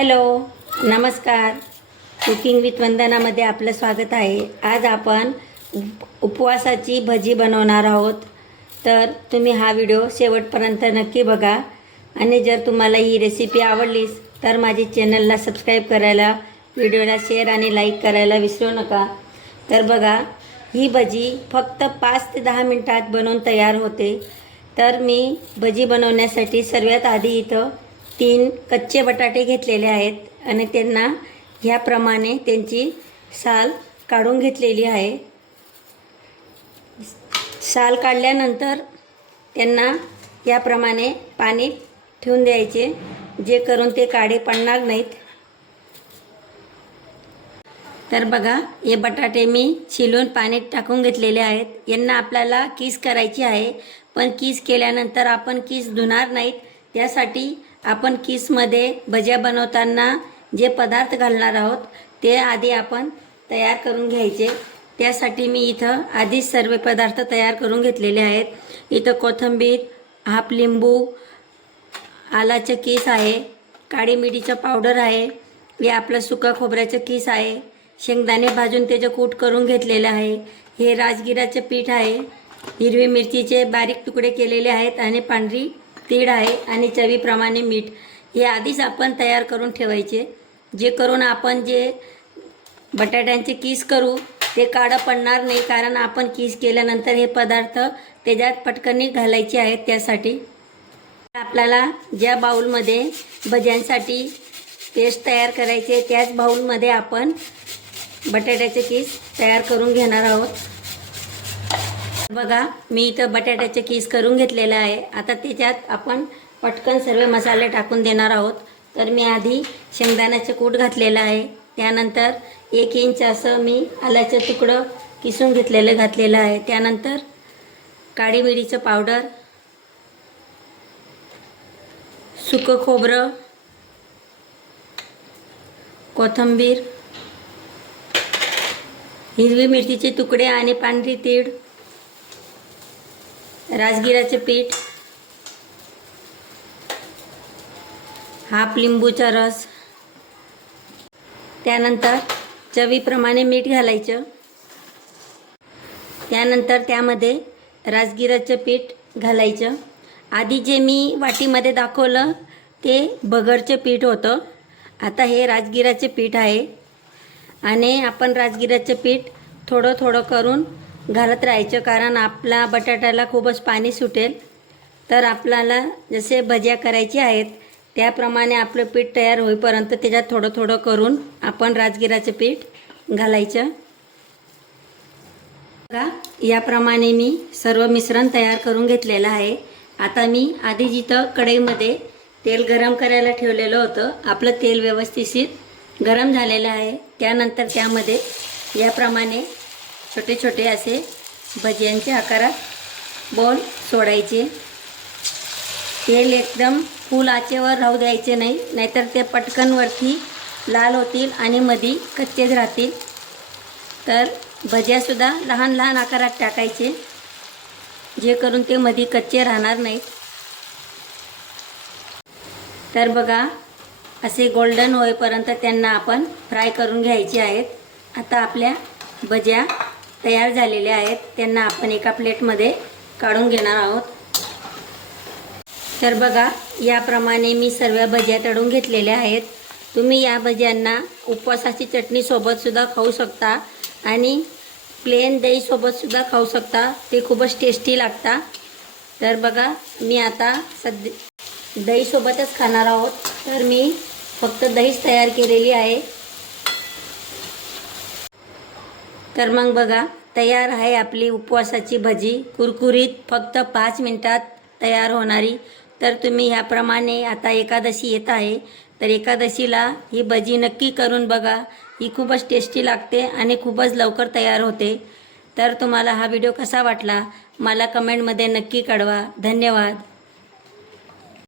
Hello नमस्कार. Cooking with वंदनामध्ये आपलं स्वागत आहे. आज आपण उप उपवासाची भजी बनवणार आहोत. तर तुम्ही हा व्हिडिओ शेवटपर्यंत नक्की बघा. आणि जर तुम्हाला ही रेसिपी आवडलीच तर माझी चॅनलला सबस्क्राईब करायला व्हिडिओला शेअर आणि लाईक करायला विसरू नका. तर बघा ही भजी फक्त पाच ते दहा मिनटात बनवून तयार होते. तर मी भजी बनवण्यासाठी सर्वात आधी इथं तीन कच्चे बटाटे घेतलेले आहेत आणि त्यांना ह्याप्रमाणे त्यांची साल काढून घेतलेली आहे. साल काढल्यानंतर त्यांना याप्रमाणे पाणी ठेवून द्यायचे जे करून ते काळे पडणार नाहीत. तर बघा हे बटाटे मी शिलून पाण्यात टाकून घेतलेले आहेत. यांना आपल्याला किस करायची आहे पण किस केल्यानंतर आपण किस धुणार नाहीत त्यासाठी आपण किसमध्ये भज्या बनवताना जे पदार्थ घालणार आहोत ते आधी आपण तयार करून घ्यायचे. त्यासाठी मी इथं आधीच सर्व पदार्थ तयार करून घेतलेले आहेत. इथं कोथिंबीर हाफ लिंबू आलाचं किस आहे काळी मिरीचं पावडर आहे हे आपलं सुका खोबऱ्याचं किस आहे शेंगदाणे भाजून त्याचं कूट करून घेतलेलं आहे हे राजगिराचं पीठ आहे हिरवी मिरचीचे बारीक तुकडे केलेले आहेत आणि पांढरी तीळ आहे आणि चवीप्रमाणे मीठ. हे आधीच आपण तयार करून ठेवायचे. जे करून आपण जे बटाट्यांचे किस करू ते काढं पडणार नाही कारण आपण किस केल्यानंतर हे पदार्थ त्याच्यात पटकनी घालायचे आहेत त्यासाठी. आपल्याला ज्या बाऊलमध्ये भज्यांसाठी पेस्ट तयार करायचे त्याच बाऊलमध्ये आपण बटाट्याचे किस तयार करून घेणार आहोत. बघा मी इथं बटाट्याचे केस करून घेतलेलं आहे. आता त्याच्यात आपण पटकन सर्व मसाले टाकून देणार आहोत. तर मी आधी शेंगदाण्याचे कूट घातलेलं आहे. त्यानंतर एक इंच असं मी आल्याचं तुकडं किसून घेतलेलं घातलेलं आहे. त्यानंतर काळी मिरीचं पावडर सुकं खोबरं कोथिंबीर हिरवी मिरचीचे तुकडे आणि पांढरी तीळ राजगिराचे पीठ हाफ लिंबूचा रस त्यानंतर चवीप्रमाणे मीठ घालायचं. त्यानंतर त्यामध्ये राजगिराचं पीठ घालायचं. आधी जे मी वाटीमध्ये दाखवलं ते बगरचं पीठ होतं. आता हे राजगिराचे पीठ आहे. आणि आपण राजगिराचं पीठ थोडं थोडं करून घालत राहायचं कारण आपला बटाट्याला खूपच पाणी सुटेल. तर आपल्याला जसे भज्या करायची आहेत त्याप्रमाणे आपलं पीठ तयार होईपर्यंत त्याच्यात थोडं थोडं करून आपण राजगिराचं पीठ घालायचं. बघा याप्रमाणे मी सर्व मिश्रण तयार करून घेतलेलं आहे. आता मी आधी जिथं कढईमध्ये तेल गरम करायला ठेवलेलं होतं आपलं तेल व्यवस्थित गरम झालेलं आहे. त्यानंतर त्यामध्ये याप्रमाणे छोटे छोटे असे भज्यांच्या आकारात बॉल सोडायचे. तेल एकदम फुल आचेवर राहू द्यायचे नाही नाहीतर ते पटकनवरती लाल होतील आणि मधी कच्चेच राहतील. तर भज्यासुद्धा लहान लहान आकारात टाकायचे जे करून ते मधी कच्चे राहणार नाहीत. तर बघा असे गोल्डन होईपर्यंत त्यांना आपण फ्राय करून घ्यायचे आहेत. आता आपल्या भज्या तयार झालेले आहेत. त्यांना आपण एका प्लेटमध्ये काढून घेणार आहोत. तर बघा याप्रमाणे मी सर्व भज्या तळून घेतलेल्या आहेत. तुम्ही या भज्यांना उपवासाची चटणीसोबतसुद्धा खाऊ शकता आणि प्लेन दहीसोबतसुद्धा खाऊ शकता. ते खूपच टेस्टी लागता. तर बघा मी आता सध्या दहीसोबतच खाणार आहोत. तर मी फक्त दहीच तयार केलेली आहे. तर मग बघा तयार आहे आपली उपवासाची भजी. कुरकुरीत फक्त पाच मिनटात तयार होणारी. तर तुम्ही ह्याप्रमाणे आता एकादशी येत आहे. तर एकादशीला ही भजी नक्की करून बघा. ही खूपच टेस्टी लागते आणि खूपच लवकर तयार होते. तर तुम्हाला हा व्हिडिओ कसा वाटला मला कमेंटमध्ये नक्की कळवा. धन्यवाद.